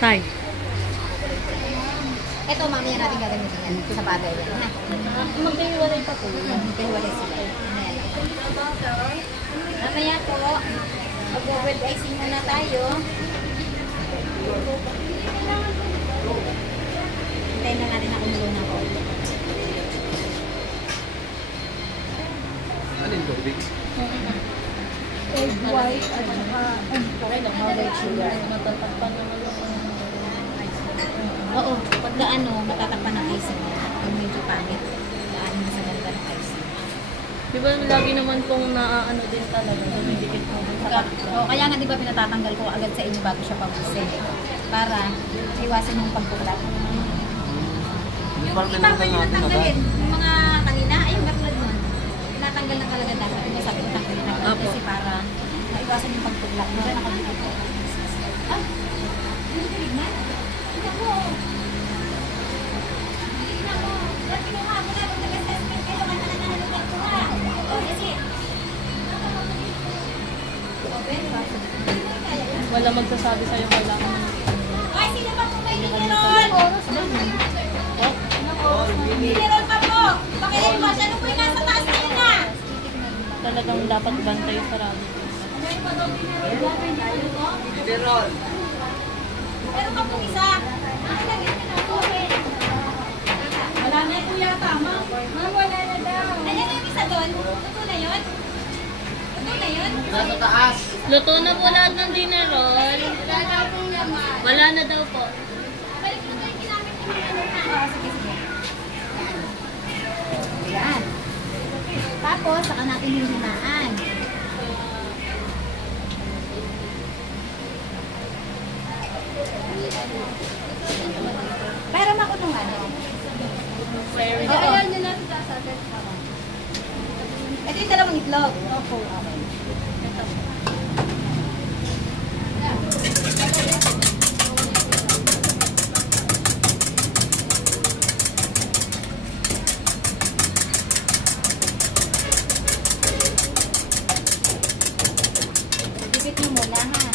Tay. Ito, mamaya natin gagamitin yan sa bagay yan, ha? Magkahiwalay pa po. Magkahiwalay sila. Mamaya po, mag-world icing muna tayo. Hintayin na natin na kumulo na po. Ano yung tubig? Egg white at saka white sugar. Matatakpan naman ako ng Oo, pag gaano, matatakpan ng icing niya. Pag medyo pangit, gaanin mo sa ganda ng icing. Di ba lagi naman pong naaano din talaga, dumidikit mo dun sa kapitbahay. Kaya nga di ba pinatatanggal ko agad sa inyo bago siya pabusin. Para iwasan yung pagbulat. Yung iba pa yung natanggalin, yung mga kanina, ayun, katulad nun. Tinatanggal na talaga dapat. Yung sabi ko tanggalin na agad kasi para maiwasan yung pagbulat. Diba nakabukit ko. Ah, hindi ko tignan. Tignan mo. Tignan mo. Dati ko nga mo na, kung nag-assessment kayo, kanana ko ha. O, kasi. Wala magsasabi sa'yo kailangan ng Ay, sino pa po may mineral? oras ba? Mineral pa po! Pakirin mo, siya nung po yung nasa taas kayo na! Talagang dapat bantay sarado. Mineral. Meron pa po isa. Wala na po yata, ma'am. Ma'am, wala na daw. Ayan na yung isa doon. Luto na yun? Luto na yun? Nasa taas. Luto na po lahat ng dinner roll. Wala na po naman. Wala na daw po. Balik mo na yung ginamit ko. Sige, sige. Yan. Tapos, saka natin yung hinaan. Para makunong ano. Very Oo. Ayan yun natin sa atin. Ito yung dalawang itlog. Opo. Okay. Dikit nyo muna ha.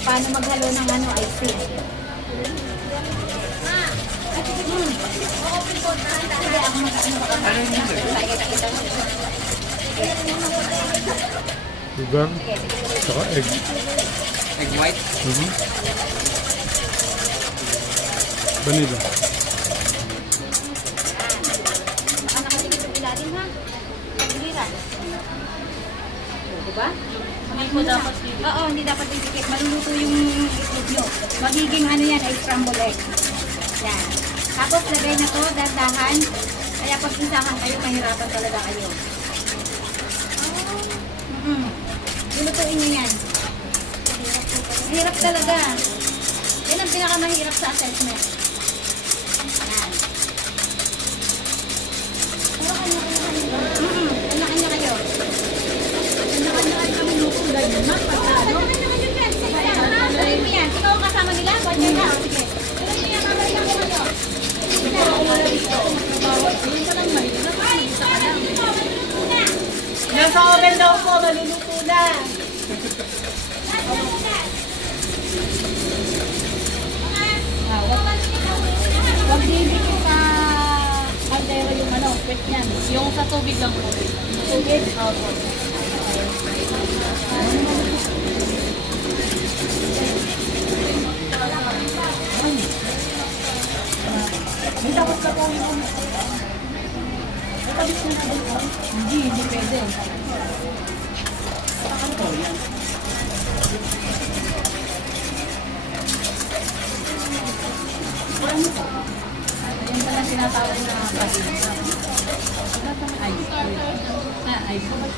Paano maghalo ng ano, icing. Sige, ako Sugar, saka egg. Egg white. Vanilla. Baka nakatigil yung ilalim ha. Pagliran. Diba? Hindi po dapat dito. Oo, hindi dapat didikit. Maluluto yung itlog nyo. Magiging ano yan ay scramble egg. Yan. Tapos lagay na to, dahan. Kaya pag isahan kayo, mahirapan talaga kayo. Lulutuin nyo yan. Mahirap talaga. Yan ang pinakamahirap sa assessment. Yan. Pero kanya-kanya kayo. Kanya-kanya kami luto ganyan. Tuloy mo yan. Ikaw ang kasama nila. Huwag niya na. Sige. Tuloy mo yan. Mamalikan ko kayo. Nasa oven daw po, maluluto na. Huwag didikit sa kaldero yung ano, pwet niyan. Yung sa tubig lang po. Tubig. Opo. May tapos ka po yung hindi pwede. Yan pala tinatawag na pagkain. Ice cream. Ice cream.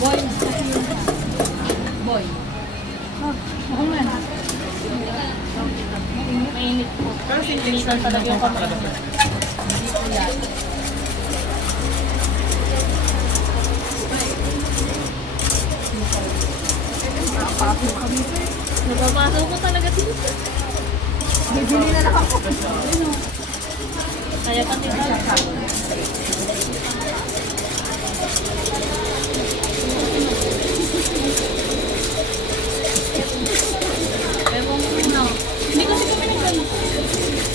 Boy. Boy. Ako mo yan. Mainit po. Pero sinisan talaga yung kamay. Hindi po yan. Napapasok ko talaga dito. Bibili na lang ako. Kaya pati talaga. Ewan ko na. Hindi kasi kami nagdala.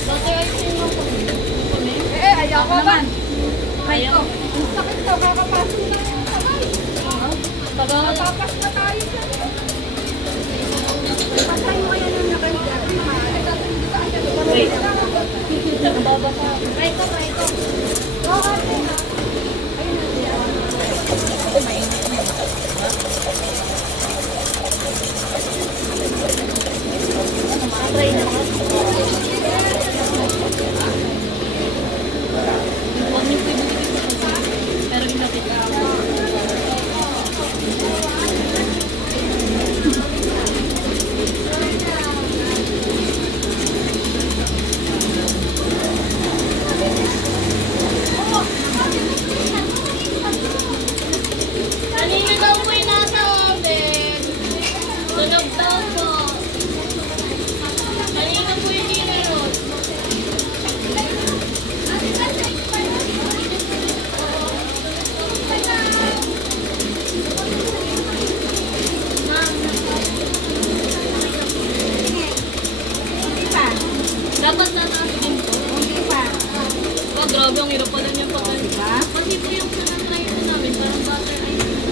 Dati ay tingnan ko. Ayaw ko ba? Ayaw. Ang sakit to, kakapasok na yung kamay. Tapas na tayo dyan. Patay mo yan ang nakahiga. Wait. Baba ka. Try ko. Try na ka. Huwag niyo po ibigay ko. Pero inapit na ako. Kanina daw po yung nasa oven. Tunog daw po. Kanina po yung dinarot. Hindi pa. Dapat nataas din po. Hindi pa. Oh, grabe, ang hirap pala niyang pagkain. Diba? Pati po yung pinatry po namin, parang butter ice cream.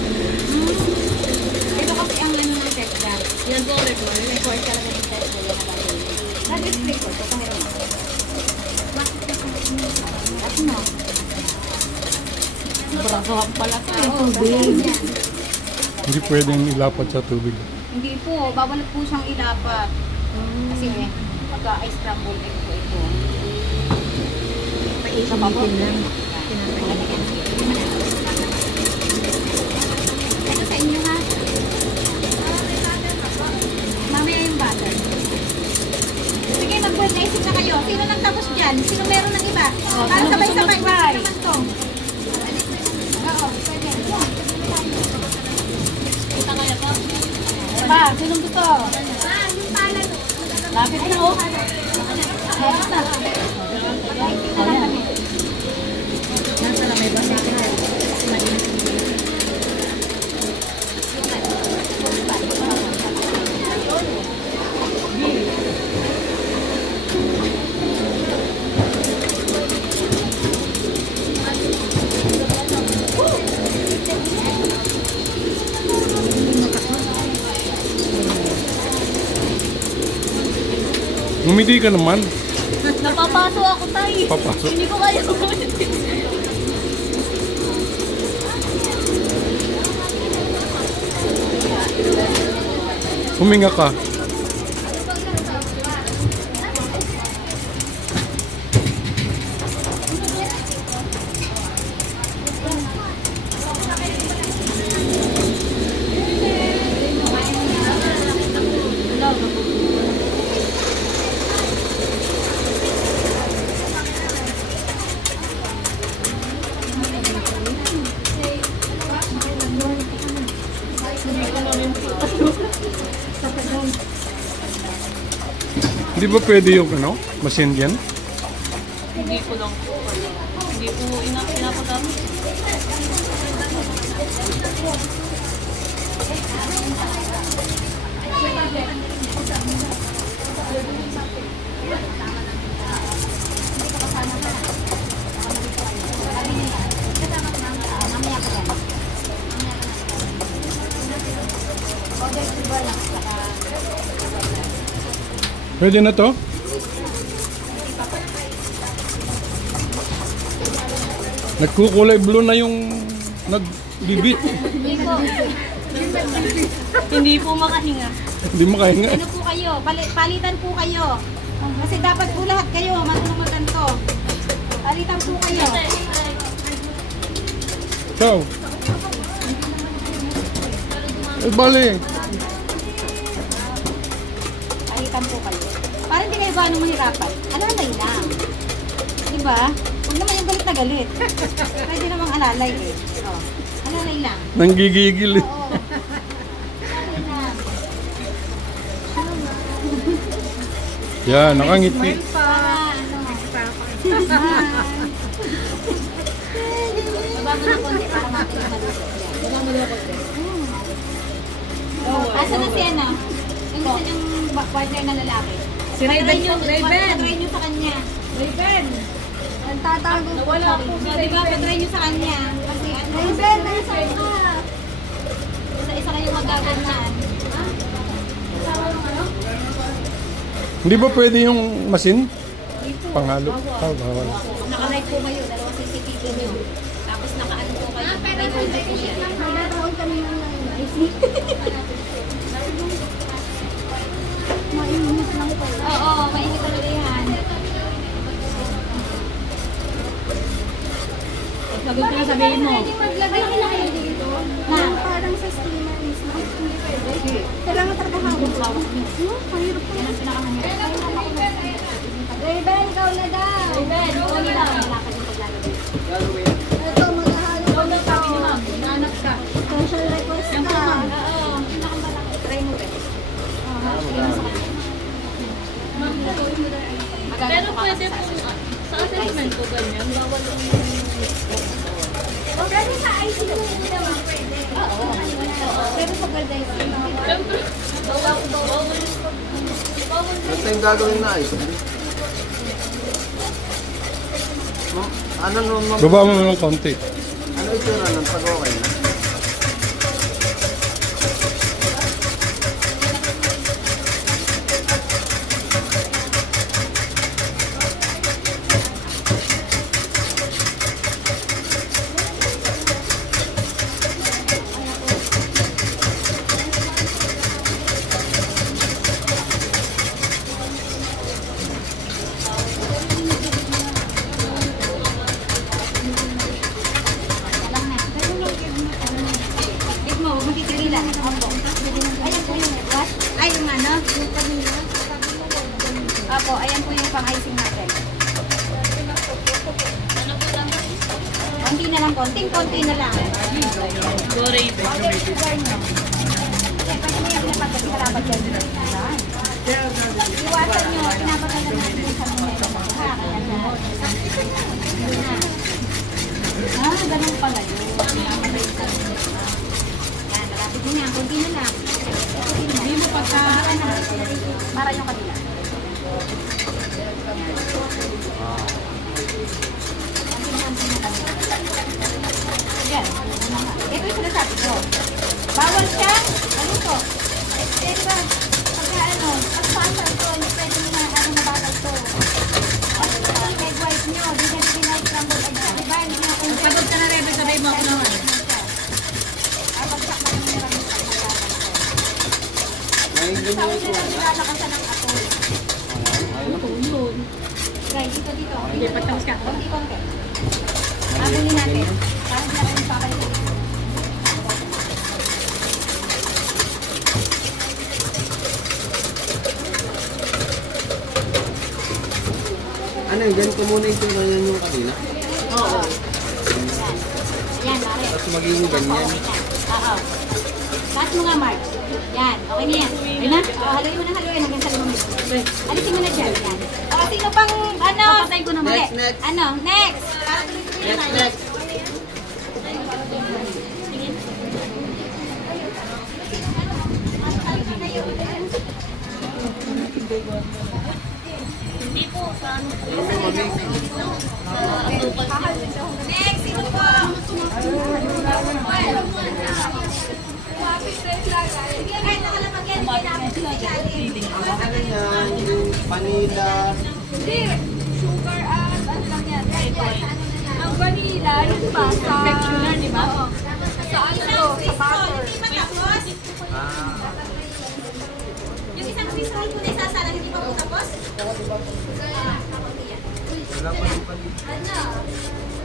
Ito kasi ang ano ng testa. Yan po, record. Record talaga ng testa yan na gagawin. Nag-spray ko. Ito meron mo. At no? Brasohan pala to. Hindi pwedeng ilapat sa tubig. Hindi po. Babalot po siyang ilapat. Kasi pagka-ice crumble egg po ito. Isa pa po. Ito sa inyo ha. Mamaya yung butter. Sige, mag-word na na kayo. Sino nagtapos dyan? Sino meron ng iba? Para sabay-sabay. Gusto naman to. Oo, pwede. Kita kaya pa? Pa, sinong gusto? Pa, yung palad. Lapit na oh. Lapit na. Nasa na may basa ka. Umidi ka naman. Napapaso ako tayo. Papasok. Hindi ko kaya gawin. Huminga ka. Hindi ba pwede yung ano? Machine yan? Hindi ko lang po. Hindi ko pinapagamit. Pwede na to? Nagkukulay blue na yung nagbibit. Hindi po. Hindi po makahinga. Hindi makahinga. Ano po kayo? Palitan po kayo. Kasi dapat po lahat kayo marunong magganto. Palitan po kayo. Ikaw. Eh, bali. Palitan po kayo. Para hindi kayo gaano mahirapan. Alalay lang. Diba? Huwag naman yung galit na galit. Pwede namang alalay eh. Oh. Alalay lang. Nanggigigil eh. Oo. Alalay lang. Yan, nakangiti. Para ano. Baba mo ng konti para matin yung malusot. Baba mo ng konti. Asa na si ano? Yung isa niyang partner na lalaki. Si Raven Patry yung nyo- Raven. patry nyo sa kanya. Raven. Ang tatago po Nawala sa po si Diba, Raven. patry nyo sa kanya. Kasi ano, Raven, nasaan ka? isa-isa kayong magaganaan. Hindi ba pwede yung masin? Panghalo? Ah, bawal. Naka-live po kayo, dalawang CCTV nyo. Tapos naka-ano po kayo, may hold po siya. Mainit lang po. Oo, mainit talaga yan. Sabi ko na sabihin mo. Maglagay nila kayo dito. Na? Parang sa steamer mismo. Hindi pwede. Kailangan trabaho. Mahirap po. Yan ang pinakamahirap. Raven, ikaw na daw. Raven, kunin lang ang lakad yung paglalagay. Ito, maghahalo ko na sabi ni ma'am. Nanap ka. Special request ka. Oo, pinakamalaki. Try mo ba? Pero pwede po sa assessment ko ganyan. Bawal yung... Pero sa ICU hindi naman pwede. Oo. Pero sa birthday ko. Siyempre, bawal. Basta yung gagawin na ay. Ano nung Baba mo ng konti. ano itsura ng pag okay na? Lang na. Wait mo, magtitrila. Opo. Ayan po yung what? Ay, yung ano? Yung kanina. Opo, ayan po yung pang-icing natin. Konti na lang, konting-konti na lang. Go Raven. Okay, pwede mo yung pinapagod sa lapat yan. Iwasan nyo, pinapagod na natin sa mga ha, kaya na. Ganun pala yun. Yan, malapit mo yan, konti na lang. Hindi mo pagka, para yung kabila. Yan. Ito yung sinasabi ko. Bawal siya. Ano to? Eh, diba? Pagka ano, pagpasal to, hindi pwede na ano nabasal to. Pag egg white nyo, di na scrambled egg siya. Diba? Hindi na kung Pagod ka na Raven, sabay mo ako naman. ay, pagsak na yung meron sa nabasal to. Nahihingin Tapos yung nila nilalakasan ng apoy. Yun. Right, dito. Hindi, patapos ka. Konti-konti. Abulin natin. Parang hindi natin papalitin. ano yun, ganito muna yung itsura niyan yung kanina. Oo. Ayan, Mare. Tapos magiging ganyan. Oo. Taas mo nga, Mark. Yan, okay na yan. Ayun na. Haluin mo na haluin hanggang sa 5 minuto. Alisin mo na dyan. Yan. O, sino pang, ano? Papatay ko naman. Next, next. Ano? Next. Para tuloy-tuloy na tayo. Next. Hindi po, sa ano po. Next, sino po? Sige, kahit nakalapag yan, hindi namin sinagaling. Ano yan, yung vanilla. Hindi. Sugar at ano lang yan. Red wine. Ang vanilla, yun pa sa... Confectioner, di ba? Sa ano to? Sa butter. Hindi matapos. Wala pa rin palit.